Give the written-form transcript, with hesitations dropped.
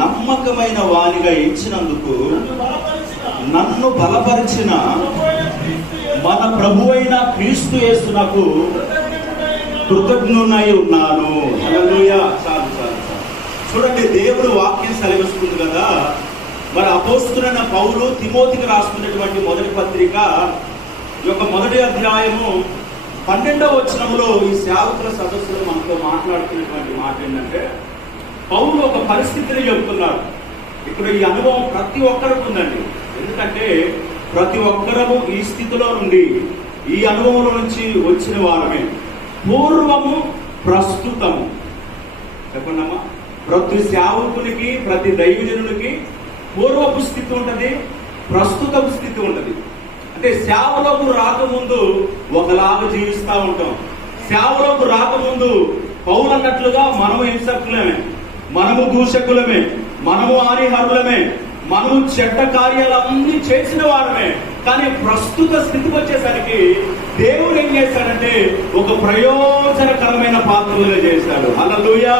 నమ్మకమైన వానిగా ఎంచినందుకు నన్ను బలపరిచిన మన ప్రభువైన క్రీస్తు యేసునకు కృతజ్ఞునై ఉన్నాను. హల్లెలూయా. చాలు చాలు చాలు. చూడండి, దేవుడు వాక్యం సెలవిస్తుంది కదా. మరి అపోస్తలుడైన పౌలు తిమోతికి రాసుకున్నటువంటి మొదటి పత్రిక యొక్క మొదటి అధ్యాయము 12వ వచనంలో ఈ సేవకుల సదస్సులో మనతో మాట్లాడుతున్నటువంటి మాట ఏంటంటే, పౌలు ఒక పరిస్థితిని చెబుతున్నాడు. ఇక్కడ ఈ అనుభవం ప్రతి ఒక్కరికి ఉందండి. ఎందుకంటే ప్రతి ఒక్కరము ఈ స్థితిలో నుండి, ఈ అనుభవంలో నుంచి వచ్చిన వారమే. పూర్వము ప్రస్తుతము. చెప్పండమ్మా, ప్రతి సేవకునికి, ప్రతి దైవజనునికి పూర్వపు స్థితి ఉంటుంది, ప్రస్తుతపు స్థితి ఉంటుంది. అంటే సేవలోకి రాకముందు ఒకలాగా జీవిస్తూ ఉంటాం. సేవలోకి రాకముందు పౌలు అన్నట్లుగా మనము హింసకులమే, మనము దూషకులమే, మనము హానిహరులమే, మనము చెడ్డ కార్యాలన్నీ చేసిన వారమే. కానీ ప్రస్తుత స్థితికి వచ్చేసరికి దేవుడు ఏం చేశాడంటే ఒక ప్రయోజనకరమైన పాత్రలుగా చేశాడు. హల్లెలూయా.